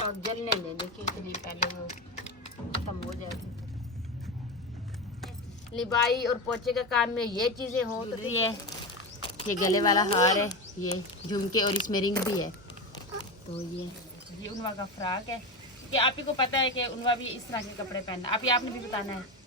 और जलने दे, देखिए इतनी पहले वो खत्म हो जाएगी। लिबाई और पोछे का काम में ये चीज़ें हो तो है। ये गले वाला हार है, ये झुमके और इसमें रिंग भी है। तो ये उनवा का फ्रॉक है कि आप ही को पता है कि उनवा भी इस तरह के कपड़े पहनना, आप ही आपने भी बताना है।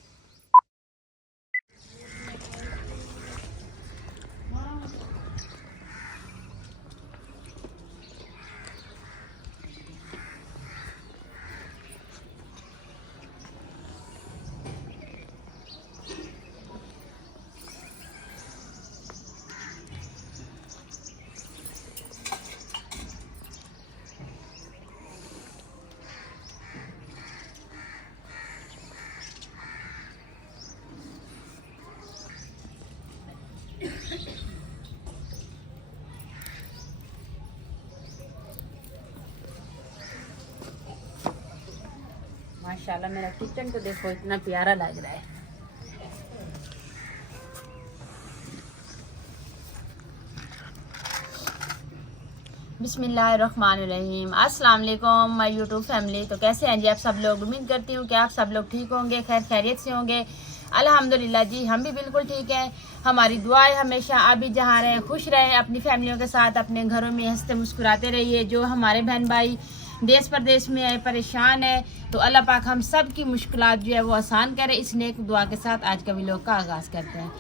माशाल्लाह मेरा किचन तो देखो इतना प्यारा लग रहा है। बिस्मिल्लाहिर्रहमानिर्रहीम। अस्सलाम वालेकुम माय यूट्यूब फैमिली। तो कैसे हैं जी आप सब लोग? उम्मीद करती हूँ कि आप सब लोग ठीक होंगे, खैर खैरियत से होंगे। अल्हम्दुलिल्लाह जी हम भी बिल्कुल ठीक हैं। हमारी दुआएं हमेशा आप भी जहाँ रहें खुश रहें, अपनी फैमिलियों के साथ अपने घरों में हंसते मुस्कुराते रहिए। जो हमारे बहन भाई देश प्रदेश में है, परेशान है, तो अल्लाह पाक हम सब की मुश्किलात जो है वो आसान करे। इस नेक दुआ के साथ आज का व्लॉग का आगाज़ करते हैं।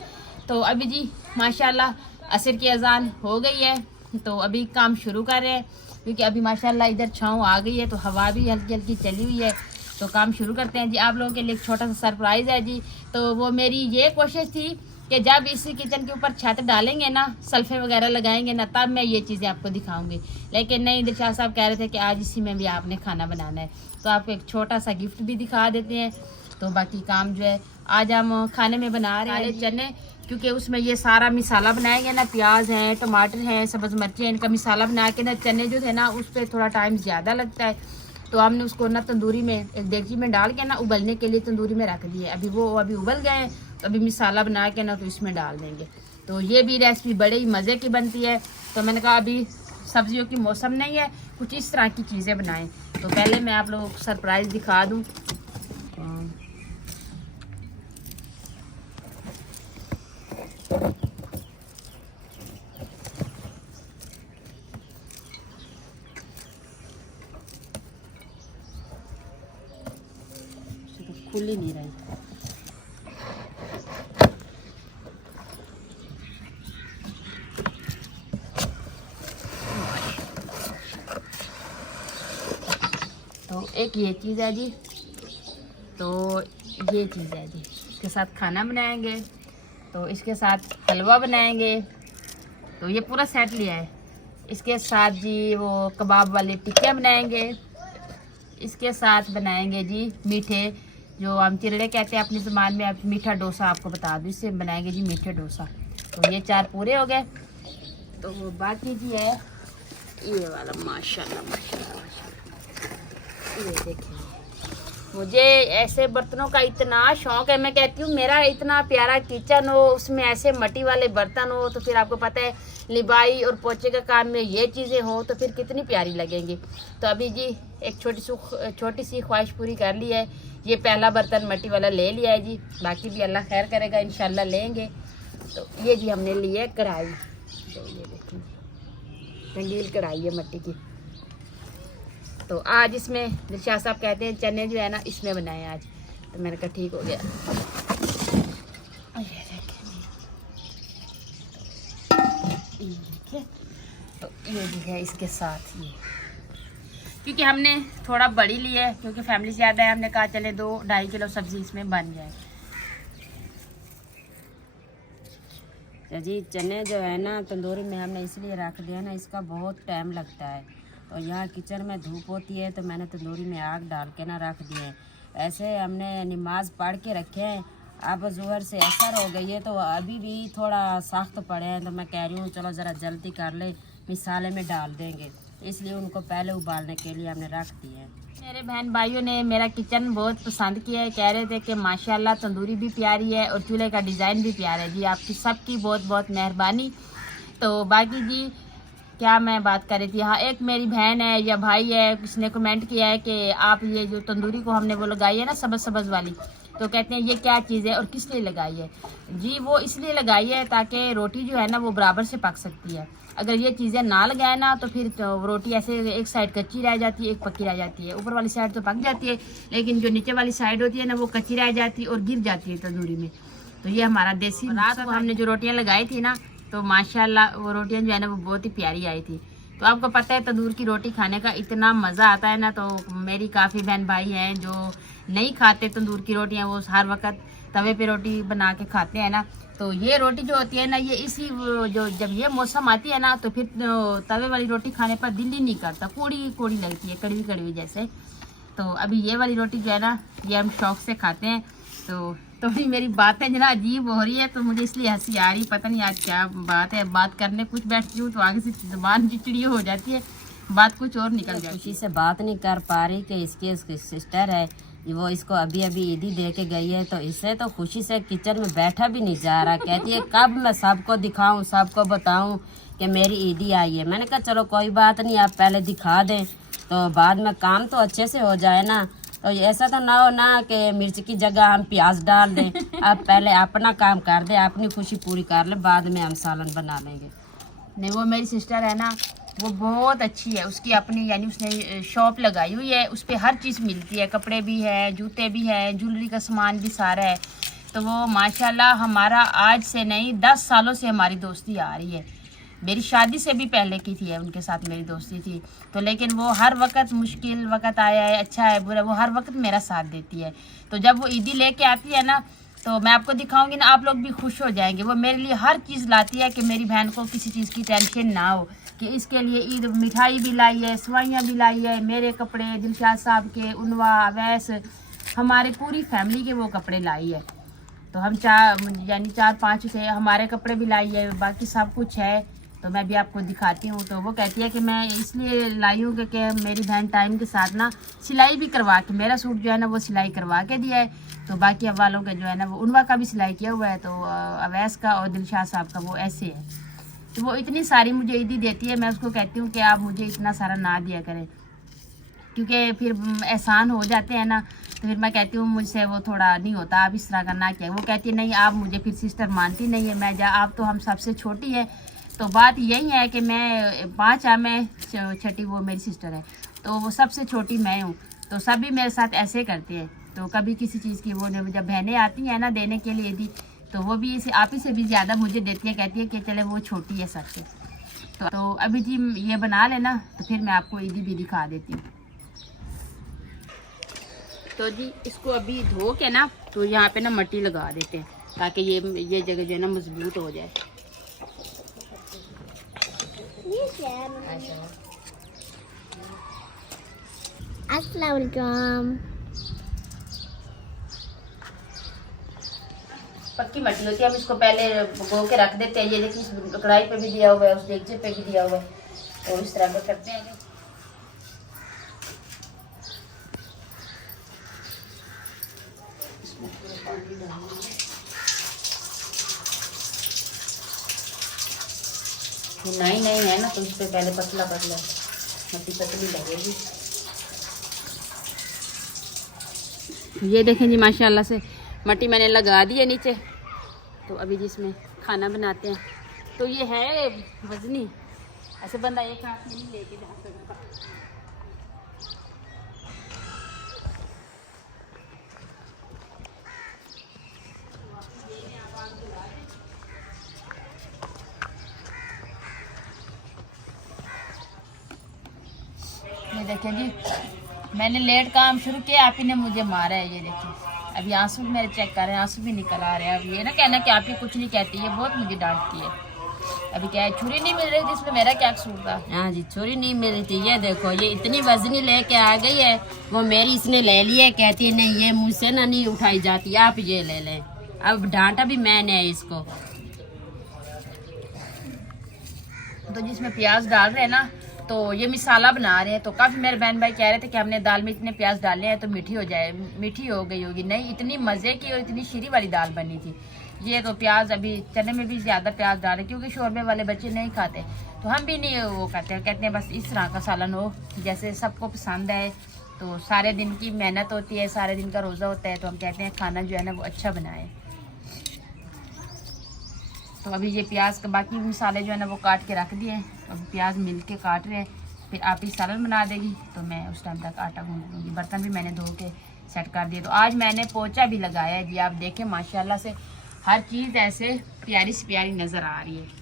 तो अभी जी माशाल्लाह असर की अजान हो गई है, तो अभी काम शुरू कर रहे हैं क्योंकि अभी माशाल्लाह इधर छाँव आ गई है, तो हवा भी हल्की हल्की चली हुई है। तो काम शुरू करते हैं जी। आप लोगों के लिए एक छोटा सा सरप्राइज़ है जी। तो वो मेरी ये कोशिश थी कि जब इसी किचन के ऊपर छत डालेंगे ना, सल्फे वगैरह लगाएंगे ना, तब मैं ये चीज़ें आपको दिखाऊंगी। लेकिन नहीं, दिलशाद साहब कह रहे थे कि आज इसी में भी आपने खाना बनाना है, तो आपको एक छोटा सा गिफ्ट भी दिखा देते हैं। तो बाकी काम जो है आज हम खाने में बना रहे हैं चने, क्योंकि उसमें ये सारा मिसाला बनाएंगे ना, प्याज हैं, टमाटर हैं, सब्ज़ मिर्ची हैं, इनका मिसाला बना के ना चने जो थे ना उस पर थोड़ा टाइम ज़्यादा लगता है, तो हमने उसको ना तंदूरी में एक देगची में डाल के ना उबलने के लिए तंदूरी में रख दिए। अभी वो उबल गए हैं, तो अभी मिसाला बना के ना तो इसमें डाल देंगे। तो ये भी रेसिपी बड़े ही मज़े की बनती है। तो मैंने कहा अभी सब्जियों की मौसम नहीं है, कुछ इस तरह की चीज़ें बनाएं। तो पहले मैं आप लोगों को सरप्राइज़ दिखा दूँ। खुल ही नहीं रही। तो एक ये चीज़ है जी, तो ये चीज़ है जी, इसके साथ खाना बनाएंगे, तो इसके साथ हलवा बनाएंगे। तो ये पूरा सेट लिया है। इसके साथ जी वो कबाब वाले टिक्के बनाएंगे। इसके साथ बनाएंगे जी मीठे, जो हम चिरड़े कहते हैं अपनी ज़बान में, आप मीठा डोसा आपको बता दूँ, इससे बनाएंगे जी मीठे डोसा। तो ये 4 पूरे हो गए। तो वो बाकी जी है ये वाला, माशाल्लाह माशाल्लाह माशाल्लाह। ये देखिए, मुझे ऐसे बर्तनों का इतना शौक है। मैं कहती हूँ मेरा इतना प्यारा किचन हो, उसमें ऐसे मट्टी वाले बर्तन हो, तो फिर आपको पता है लिबाई और पोछे का काम में ये चीज़ें हो तो फिर कितनी प्यारी लगेंगी। तो अभी जी एक छोटी सी ख्वाहिश पूरी कर ली है। ये पहला बर्तन मट्टी वाला ले लिया है जी, बाकी भी अल्लाह खैर करेगा, इंशाल्लाह लेंगे। तो ये जी हमने ली है कढ़ाई। तो ये देखिए रंगील कढ़ाई है मट्टी की। तो आज इसमें दिलशाद साहब कहते हैं चने जो है ना इसमें बनाए आज, तो मैंने कहा ठीक हो गया। ये देखिए, तो ये भी है इसके साथ ये, क्योंकि हमने थोड़ा बड़ी ली है क्योंकि फैमिली ज़्यादा है, हमने कहा चले 2-2.5 किलो सब्ज़ी इसमें बन जाए। तो जी चने जो है ना तंदूरी में हमने इसलिए रख दिया ना, इसका बहुत टाइम लगता है। तो यहाँ किचन में धूप होती है, तो मैंने तंदूरी में आग डाल के ना रख दिए। ऐसे हमने नमाज पढ़ के रखे हैं, अब ज़ोहर से असर हो गई है, तो अभी भी थोड़ा सख्त पड़े हैं। तो मैं कह रही हूँ चलो ज़रा जल्दी कर ले, मिसाले में डाल देंगे, इसलिए उनको पहले उबालने के लिए हमने रख दिए हैं। मेरे बहन भाइयों ने मेरा किचन बहुत पसंद किया है, कह रहे थे कि माशाल्लाह तंदूरी भी प्यारी है और चूल्हे का डिज़ाइन भी प्यारा है। जी आपकी सबकी बहुत बहुत मेहरबानी। तो बाकी जी क्या मैं बात कर रही थी, हाँ एक मेरी बहन है या भाई है, किसने कमेंट किया है कि आप ये जो तंदूरी को हमने वो लगाई है ना सबज सबज वाली, तो कहते हैं ये क्या चीज़ है और किस लिए लगाई है। जी वो इसलिए लगाई है ताकि रोटी जो है ना वो बराबर से पक सकती है। अगर ये चीज़ें ना लगाए ना तो फिर तो रोटी ऐसे एक साइड कच्ची रह जाती है, एक पक्की रह जाती है। ऊपर वाली साइड तो पक जाती है लेकिन जो नीचे वाली साइड होती है ना वो कच्ची रह जाती है और गिर जाती है तंदूरी में। तो ये हमारा देसी। रात को हमने जो रोटियाँ लगाई थी ना तो माशाल्लाह वो रोटियाँ जो है ना वो बहुत ही प्यारी आई थी। तो आपको पता है तंदूर की रोटी खाने का इतना मज़ा आता है ना। तो मेरी काफ़ी बहन भाई हैं जो नहीं खाते तंदूर की रोटियाँ, वो हर वक्त तवे पे रोटी बना के खाते हैं ना। तो ये रोटी जो होती है ना ये इसी जो जब ये मौसम आती है ना तो फिर तवे वाली रोटी खाने पर दिल ही नहीं करता, कौड़ी कौड़ी लगती है, कड़वी कड़वी जैसे। तो अभी ये वाली रोटी जो है ना ये हम शौक से खाते हैं। तो थोड़ी मेरी बातें जरा अजीब हो रही है तो मुझे इसलिए हंसी आ रही, पता नहीं आज क्या बात है। बात करने कुछ बैठती हूँ तो आगे से जुबान चिड़चिड़ी हो जाती है, बात कुछ और निकल जाती है। खुशी से बात नहीं कर पा रही कि इसकी सिस्टर है वो इसको अभी अभी ईदी दे के गई है, तो इससे तो खुशी से किचन में बैठा भी नहीं जा रहा। कहती है कब मैं सबको दिखाऊं, सबको बताऊं कि मेरी ईदी आई है। मैंने कहा चलो कोई बात नहीं, आप पहले दिखा दें तो बाद में काम तो अच्छे से हो जाए ना। तो ऐसा तो ना हो ना कि मिर्च की जगह हम प्याज डाल दें। आप पहले अपना काम कर दें, अपनी खुशी पूरी कर ले, बाद में हम सालन बना लेंगे। नहीं वो मेरी सिस्टर है ना वो बहुत अच्छी है, उसकी अपनी यानी उसने शॉप लगाई हुई है, उस पर हर चीज़ मिलती है, कपड़े भी है, जूते भी है, ज्वेलरी का सामान भी सारा है। तो वो माशाल्लाह हमारा आज से नहीं 10 सालों से हमारी दोस्ती आ रही है। मेरी शादी से भी पहले की थी उनके साथ मेरी दोस्ती थी। तो लेकिन वो हर वक्त मुश्किल वक्त आया है, अच्छा है बुरा, वो हर वक्त मेरा साथ देती है। तो जब वो ईदी लेके आती है ना तो मैं आपको दिखाऊंगी ना, आप लोग भी खुश हो जाएंगे। वो मेरे लिए हर चीज़ लाती है कि मेरी बहन को किसी चीज़ की टेंशन ना हो, कि इसके लिए ईद मिठाई भी लाई है, सवाइयाँ भी लाई है, मेरे कपड़े, दिलशाद साहब के, उनवा, अवैस, हमारे पूरी फैमिली के वो कपड़े लाई है। तो हम यानी 4-5 थे, हमारे कपड़े भी लाई है, बाकी सब कुछ है। तो मैं भी आपको दिखाती हूँ। तो वो कहती है कि मैं इसलिए लाई हूँ कि मेरी बहन टाइम के साथ ना सिलाई भी करवा के, मेरा सूट जो है ना वो सिलाई करवा के दिया है। तो बाकी अब वालों का जो है ना वो उनवा का भी सिलाई किया हुआ है, तो अवैस का और दिलशाद साहब का वो ऐसे है। तो वो इतनी सारी मुझे ईदी देती है, मैं उसको कहती हूँ कि आप मुझे इतना सारा ना दिया करें क्योंकि फिर एहसान हो जाते हैं ना। तो फिर मैं कहती हूँ मुझसे वो थोड़ा नहीं होता, आप इस तरह का ना किया। वो कहती है नहीं आप मुझे फिर सिस्टर मानती नहीं है, मैं आप तो हम सबसे छोटी है। तो बात यही है कि मैं 5 मैं छठी वो मेरी सिस्टर है, तो वो सबसे छोटी मैं हूँ। तो सभी मेरे साथ ऐसे करते हैं। तो कभी किसी चीज़ की वो जब बहनें आती हैं ना देने के लिए दी तो वो भी इसे आप ही से भी ज़्यादा मुझे देती है, कहती है कि चले वो छोटी है सबसे। तो अभी जी ये बना लेना तो फिर मैं आपको ईदी भी दिखा देती हूँ। तो जी इसको अभी धो के ना तो यहाँ पे ना मिट्टी लगा देते हैं ताकि ये जगह जो है ना मजबूत हो जाए। अस्सलाम वालेकुम। पक्की मिट्टी होती है, हम इसको पहले भगो के रख देते हैं। ये देखिए इस कढ़ाई पे भी दिया हुआ है, उस देगचे पे भी दिया हुआ है। तो इस तरह का करते हैं। नहीं है ना तो इस पे पहले पतला मिट्टी पतली लगेगी। ये देखें जी माशाल्लाह से मिट्टी मैंने लगा दी है नीचे। तो अभी जिसमें खाना बनाते हैं तो ये है वजनी, ऐसे बंदा एक हाथ में नहीं लेके जा सकता। ये देखिए जी मैंने लेट काम शुरू किया, आप ही ने मुझे मारा है। ये देखिए अभी आंसू मेरे चेक कर रहे हैं, आंसू भी निकल आ रहे हैं। अब ये ना कहना कि आप ही कुछ नहीं कहती है, बहुत मुझे डांटती है। अभी क्या है छुरी नहीं मिल रही थी, इसमें मेरा क्या कसूर था। हाँ जी छुरी नहीं मिल रही थी। ये देखो ये इतनी वजनी लेके आ गई है, वो मेरी इसने ले ली है। कहती है नहीं ये मुझसे ना नहीं उठाई जाती, आप ये ले लें। अब डांटा भी मैंने है इसको। तो जिसमें प्याज डाल रहे हैं ना तो ये मिसाला बना रहे हैं। तो काफ़ी मेरे बहन भाई कह रहे थे कि हमने दाल में इतने प्याज डाले हैं तो मीठी हो जाए, मीठी हो गई होगी। नहीं, इतनी मज़े की और इतनी शीरी वाली दाल बनी थी। ये तो प्याज अभी चने में भी ज़्यादा प्याज डाले क्योंकि शोरबे वाले बच्चे नहीं खाते। तो हम भी नहीं वो करते, कहते हैं बस इस तरह का सालन हो जैसे सबको पसंद है। तो सारे दिन की मेहनत होती है, सारे दिन का रोज़ा होता है, तो हम कहते हैं खाना जो है ना वो अच्छा बनाए। तो अभी ये प्याज का बाकी मसाले जो है ना वो काट के रख दिए हैं। तो अभी प्याज मिल के काट रहे हैं, फिर आप ही सालन बना देगी तो मैं उस टाइम तक आटा गूंद लूँगी। बर्तन भी मैंने धो के सेट कर दिए। तो आज मैंने पोंछा भी लगाया है जी। आप देखें माशाल्लाह से हर चीज़ ऐसे प्यारी से प्यारी नज़र आ रही है।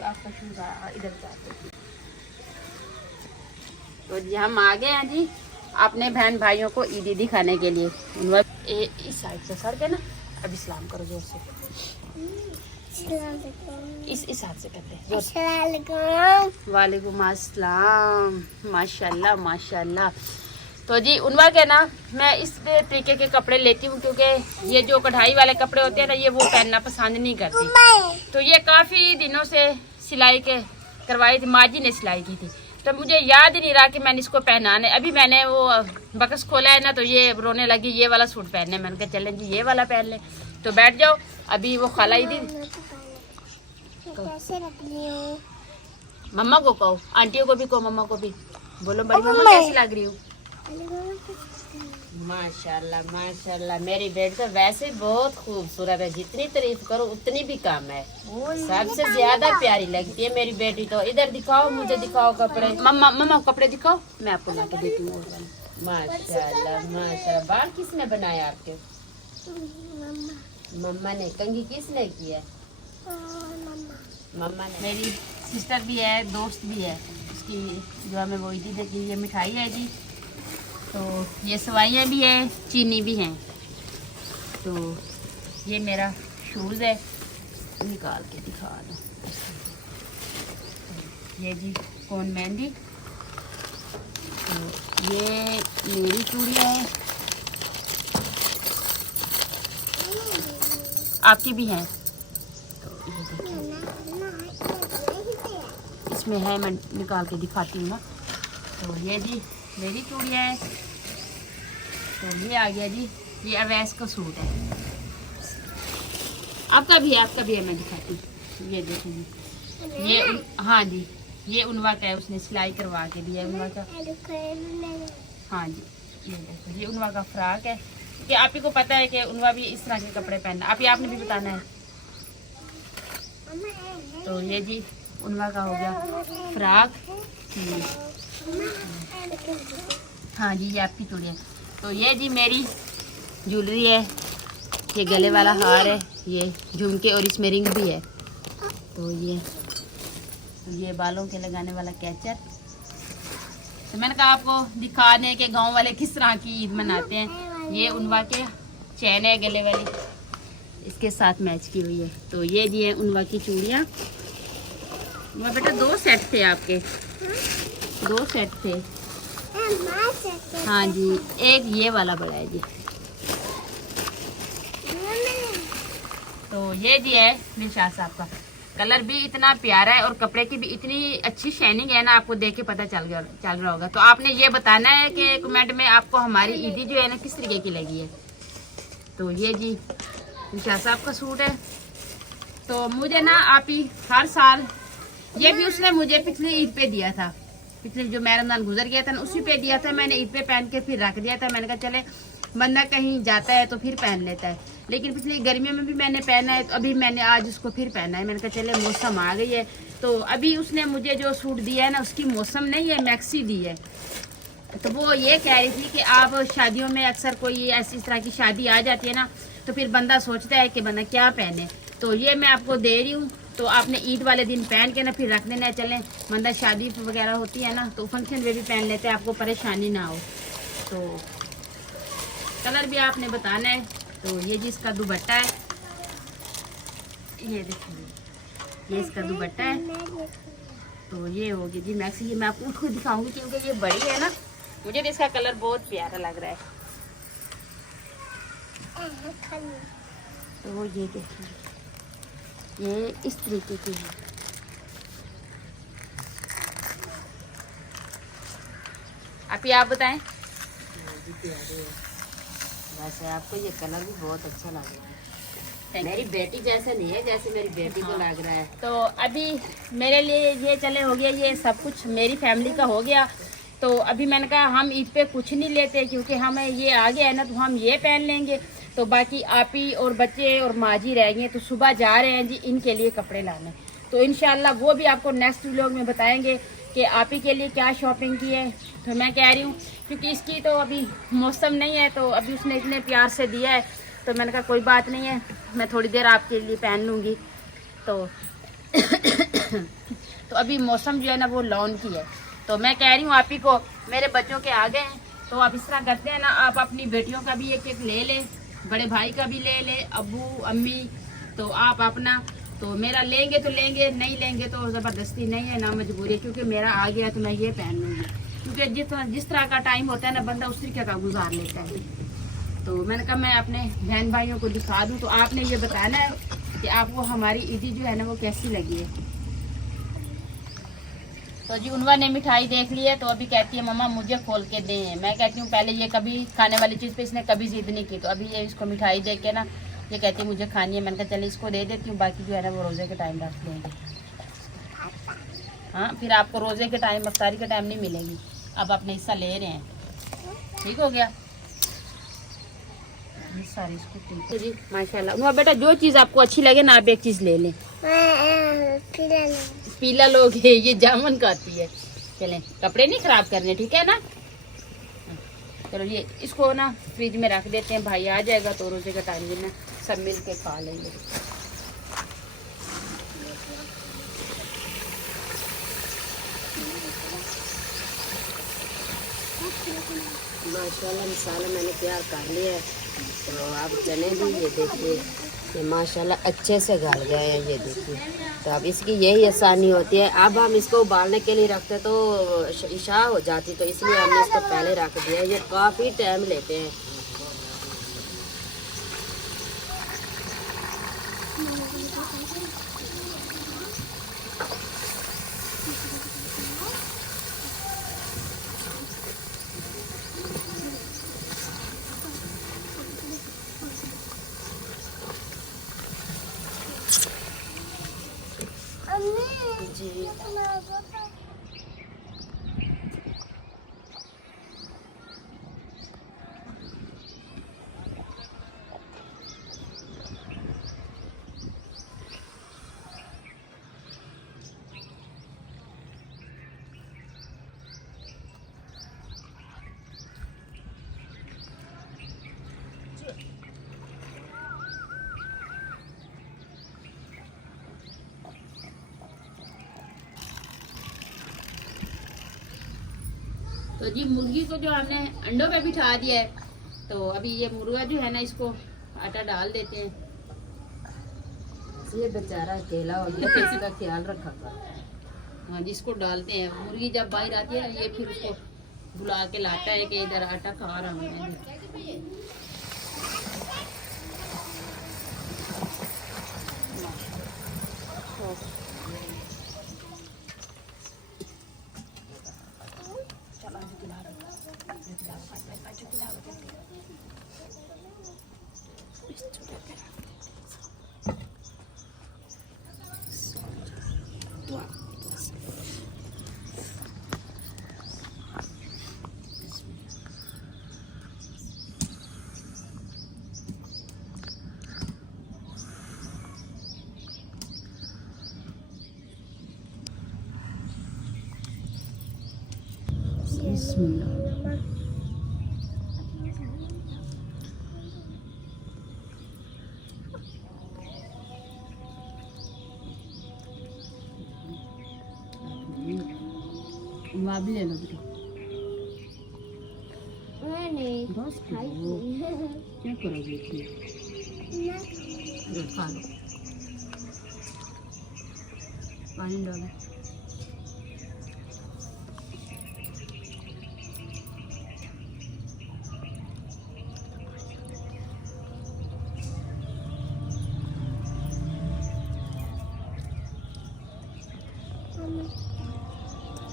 आपका शूज इधर जाते। तो जी हम आ गए हैं जी अपने बहन भाइयों को ईदी दिखाने के लिए। इस साइड से सर के ना अब इस्लाम करो जोर से। इस हाथ से करते हैं। वालेकुम अस्सलाम। माशाल्लाह माशाल्लाह। तो जी उनवा के ना मैं इस तरीके के कपड़े लेती हूँ क्योंकि ये जो कढ़ाई वाले कपड़े होते हैं ना ये वो पहनना पसंद नहीं करती। तो ये काफ़ी दिनों से सिलाई के करवाई थी, माँ जी ने सिलाई की थी। तो मुझे याद ही नहीं रहा कि मैंने इसको पहनाने। अभी मैंने वो बक्स खोला है ना तो ये रोने लगी ये वाला सूट पहनने। मैंने कहा चलें जी ये वाला पहन लें। तो बैठ जाओ। अभी वो खाला ही दी मम्मा को कहो, आंटियों को भी कहो, मम्मा को भी बोलो बड़ी मम्मा कैसी लग रही हूँ। माशाल्लाह माशाल्लाह। मेरी बेटी तो वैसे बहुत खूबसूरत है, जितनी तारीफ करो उतनी भी कम है। सबसे ज्यादा प्यारी लगती है मेरी बेटी। तो इधर दिखाओ, मुझे दिखाओ कपड़े। मम्मा मम्मा कपड़े दिखाओ, मैं आपको ला के देती हूँ। माशाल्लाह माशाल्लाह। बाल किसने बनाया आपके? मम्मा ने। कंघी किसने की है? मम्मा ने। मेरी सिस्टर भी है, दोस्त भी है उसकी, जो हमें वो ईदी देती। ये मिठाई है जी। तो ये सवाइयाँ भी है, चीनी भी हैं। तो ये मेरा शूज़ है, निकाल के दिखा दो। ये जी कौन मेहंदी। तो ये मेरी चूड़ियाँ हैं, आपकी भी हैं। तो ये देखिए इसमें है, मैं निकाल के दिखाती हूँ ना। तो ये जी मेरी चूड़ियाँ हैं। तो ये आ गया जी, ये अवैस का सूट है। आपका भी है, मैं दिखाती हूँ। ये देखिए जी, ये हाँ जी ये उनवा का है, उसने सिलाई करवा के दिया है उनवा का। हाँ जी ये देखो, ये उनवा का फ्रॉक है। कि आप ही को पता है कि उनवा भी इस तरह के कपड़े पहनना, आपने भी बताना है। तो ये जी उनवा का हो गया फ्रॉक। हाँ जी ये आपकी चूड़ियाँ। तो ये जी मेरी ज्वेलरी है, ये गले वाला हार है, ये झुमके और इसमें रिंग भी है। तो ये बालों के लगाने वाला कैचर। तो मैंने कहा आपको दिखा दें कि गांव वाले किस तरह की ईद मनाते हैं। ये उनवा के चैन है गले वाली, इसके साथ मैच की हुई है। तो ये जी है उनवा की चूड़ियाँ। वह बेटा 2 सेट थे आपके, 2 सेट थे। हाँ जी एक ये वाला बड़ा है जी। तो ये जी है निशात साहब का। कलर भी इतना प्यारा है और कपड़े की भी इतनी अच्छी शाइनिंग है ना, आपको देख के पता चल रहा होगा। तो आपने ये बताना है कि कमेंट में आपको हमारी ईदी जो है ना किस तरीके की लगी है। तो ये जी निशात साहब का सूट है। तो मुझे ना आप ही हर साल, ये भी उसने मुझे पिछली ईद पे दिया था, पिछले जो मेरा रमजान गुजर गया था ना उसी पे दिया था। मैंने ईद पे पहन के फिर रख दिया था। मैंने कहा चले बंदा कहीं जाता है तो फिर पहन लेता है। लेकिन पिछली गर्मियों में भी मैंने पहना है, तो अभी मैंने आज उसको फिर पहना है। मैंने कहा चले मौसम आ गई है, तो अभी उसने मुझे जो सूट दिया है ना, उसकी मौसम नहीं है, मैक्सी दी है। तो वो ये कह रही थी कि आप शादियों में अक्सर कोई ऐसी इस तरह की शादी आ जाती है ना, तो फिर बंदा सोचता है कि बंदा क्या पहने। तो ये मैं आपको दे रही हूँ, तो आपने ईद वाले दिन पहन के ना फिर रख देना। चलें, बंदा शादी वगैरह होती है ना, तो फंक्शन में भी पहन लेते हैं, आपको परेशानी ना हो। तो कलर भी आपने बताना है। तो ये जी इसका दुपट्टा है, ये देखिए, ये इसका दुपट्टा है। तो ये होगी जी मैक्सी। ये मैं आपको उठ को दिखाऊंगी क्योंकि ये बड़ी है ना, मुझे तो इसका कलर बहुत प्यारा लग रहा है। तो ये देखिए, ये इस तरीके की है। आप बताएं। वैसे आपको ये कलर भी बहुत अच्छा लग रहा है। मेरी बेटी जैसा नहीं है, जैसे मेरी बेटी को लग रहा है। तो अभी मेरे लिए ये चले हो गया, ये सब कुछ मेरी फैमिली का हो गया। तो अभी मैंने कहा हम ईद पे कुछ नहीं लेते, क्योंकि हमें ये आ गया है ना, तो हम ये पहन लेंगे। तो बाकी आप ही और बच्चे और माँ जी रह गए, तो सुबह जा रहे हैं जी इनके लिए कपड़े लाने। तो इंशाल्लाह वो भी आपको नेक्स्ट व्लॉग में बताएंगे कि आप ही के लिए क्या शॉपिंग की है। तो मैं कह रही हूँ क्योंकि इसकी तो अभी मौसम नहीं है, तो अभी उसने इतने प्यार से दिया है, तो मैंने कहा कोई बात नहीं है, मैं थोड़ी देर आपके लिए पहन लूँगी। तो तो अभी मौसम जो है ना वो लॉन की है। तो मैं कह रही हूँ आप ही को, मेरे बच्चों के आ गए हैं, तो आप इस तरह करते हैं ना, आप अपनी बेटियों का भी एक एक ले लें, बड़े भाई का भी ले ले, अब्बू अम्मी, तो आप अपना, तो मेरा लेंगे तो लेंगे, नहीं लेंगे तो ज़बरदस्ती नहीं है ना, मजबूरी, क्योंकि मेरा आ गया तो मैं ये पहन लूँगी। क्योंकि जिस तरह का टाइम होता है ना, बंदा उस तरीके का गुजार लेता है। तो मैंने कहा मैं अपने बहन भाइयों को दिखा दूँ। तो आपने ये बताना है कि आपको हमारी ईदी जो है ना वो कैसी लगी है। तो जी उनवा ने मिठाई देख ली है, तो अभी कहती है मम्मा मुझे खोल के दें। मैं कहती हूँ पहले ये कभी खाने वाली चीज़ पे इसने कभी जिद नहीं की, तो अभी ये इसको मिठाई देख के ना ये कहती है मुझे खानी है। मैंने कहा चलिए इसको दे देती हूँ, बाकी जो है ना वो रोज़े के टाइम रख लेंगे। हाँ, फिर आपको रोज़े के टाइम, अफ्तारी के टाइम नहीं मिलेगी। अब अपने हिस्सा ले रहे हैं, ठीक हो गया सारी इसको। ठीक है जी, माशाल्लाह। उनवा बेटा जो चीज़ आपको अच्छी लगे ना, आप एक चीज़ ले लें। पीला लोग है, ये जामुन खाती है। चलें, कपड़े नहीं खराब करने, ठीक है ना। चलो ये इसको ना फ्रिज में रख देते हैं, भाई आ जाएगा तो रोजे का टाइम भी ना सब मिल के खा लेंगे। माशाल्लाह मसाला मैंने तैयार कर लिया है। तो आप चने भी ये देखिए, ये माशाल्लाह अच्छे से गल गए हैं, ये देखिए। तो अब इसकी यही आसानी होती है। अब हम इसको उबालने के लिए रखते तो इशा हो जाती, तो इसलिए हमने इसको पहले रख दिया। ये काफ़ी टाइम लेते हैं। जी तो जी मुर्गी को जो हमने अंडों पे बिठा दिया है, तो अभी ये मुर्गा जो है ना इसको आटा डाल देते हैं। ये बेचारा अकेला हो गया, तो इसका ख्याल रखा था। हाँ जिसको डालते हैं, मुर्गी जब बाहर आती है ये फिर उसको बुला के लाता है कि इधर आटा खा रहा हूँ मैं। बिस्मिल्लाह। वहाँ भी ले लो बेटा। मैंने बस खाई क्या करोगे इतनी? खा लो, पानी डालो।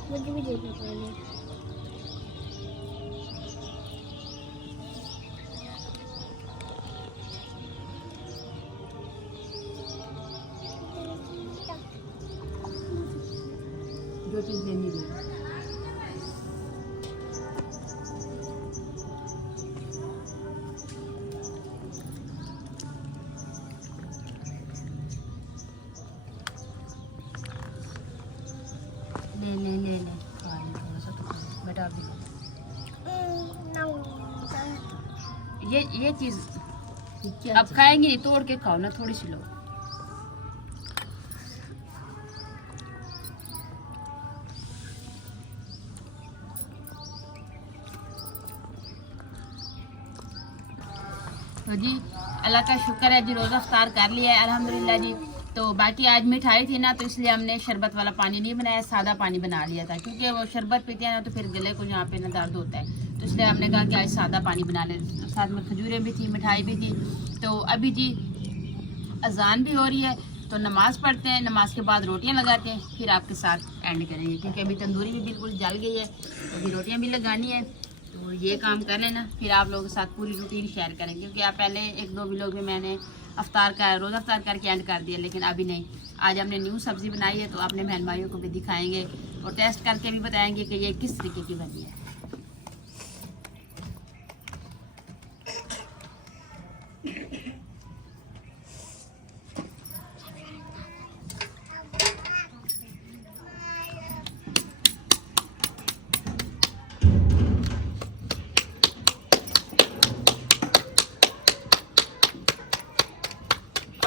मुझे भी देखना पड़ेगा। जो चीज़ लेनी है ले ले ले ले, पानी थोड़ा सा तो बेटा अभी ये चीज़ अब खाएंगे नहीं, तोड़ के खाओ ना, थोड़ी सी लो। तो जी अल्लाह का शुक्र है जी, रोज़ा अफ्तार कर लिया है अल्हम्दुलिल्लाह जी। तो बाकी आज मिठाई थी ना, तो इसलिए हमने शरबत वाला पानी नहीं बनाया, सादा पानी बना लिया था, क्योंकि वो शरबत पीते हैं ना तो फिर गले को यहाँ पे ना दर्द होता है, तो इसलिए हमने कहा कि आज सादा पानी बना ले। साथ में खजूरें भी थी, मिठाई भी थी। तो अभी जी अजान भी हो रही है, तो नमाज़ पढ़ते हैं, नमाज के बाद रोटियाँ लगाते हैं, फिर आपके साथ एंड करेंगे, क्योंकि अभी तंदूरी भी बिल्कुल जल गई है, तो अभी रोटियाँ भी लगानी है। तो ये काम कर लेना, फिर आप लोगों के साथ पूरी रूटीन शेयर करेंगे, क्योंकि आप पहले 1-2 व्लॉग में मैंने अफ्तार का रोज़ा अफ्तार करके एंड कर दिया, लेकिन अभी नहीं। आज हमने न्यू सब्ज़ी बनाई है, तो अपने बहन भाइयों को भी दिखाएंगे और टेस्ट करके भी बताएंगे कि ये किस तरीके की बनी है।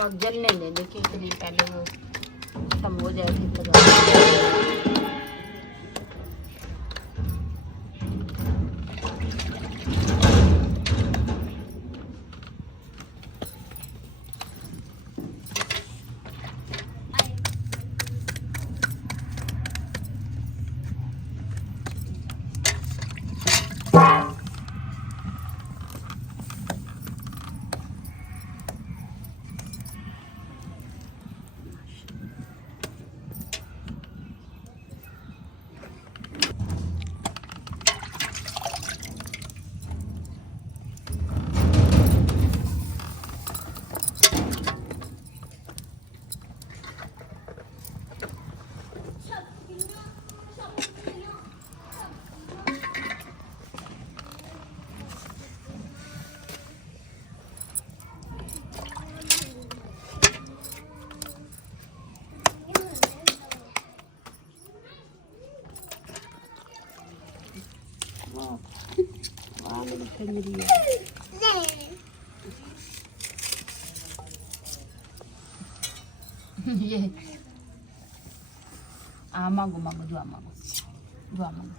और जलने ले, देखिए इतनी पहले वो खत्म हो जाए फिर लगा। ये मांगो मांगो, दुआ मांगो, दुआ मांगो।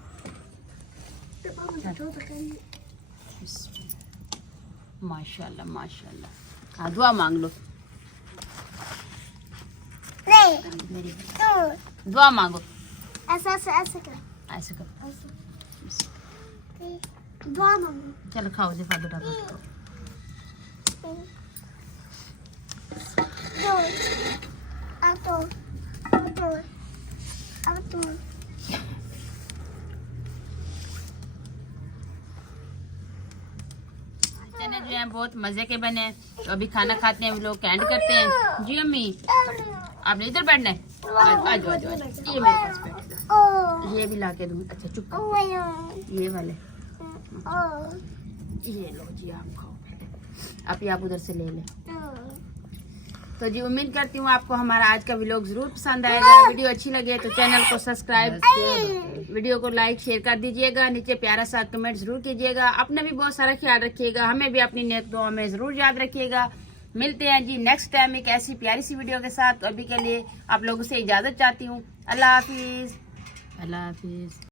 माशाल्लाह माशाल्लाह, हाँ दुआ मांग लो, मेरी दुआ मांगो। ऐसा ऐसा ऐसा कर, ऐसे करो, दुआ मांगो। चलो खाओ जी, फादर खाओ। चने जो हैं बहुत मजे के बने हैं। तो अभी खाना खाते हैं, लोग कैंड करते हैं। जी अम्मी, आपने इधर बैठना है? आ जाओ आ जाओ, ये मेरे पास बैठो, ये भी ला के दूँ। अच्छा चुप, ये वाले ये लो जी, आप खाओ पहले, आप उधर से ले लें। तो जी उम्मीद करती हूँ आपको हमारा आज का व्लॉग जरूर पसंद आएगा। वीडियो अच्छी लगे तो चैनल को सब्सक्राइब, वीडियो को लाइक शेयर कर दीजिएगा। नीचे प्यारा सा कमेंट जरूर कीजिएगा। अपना भी बहुत सारा ख्याल रखिएगा, हमें भी अपनी नेक दुआ में जरूर याद रखिएगा। मिलते हैं जी नेक्स्ट टाइम एक ऐसी प्यारी सी वीडियो के साथ। तो अभी के लिए आप लोगों से इजाजत चाहती हूँ। अल्लाह हाफिज। अल्लाह हाफिज।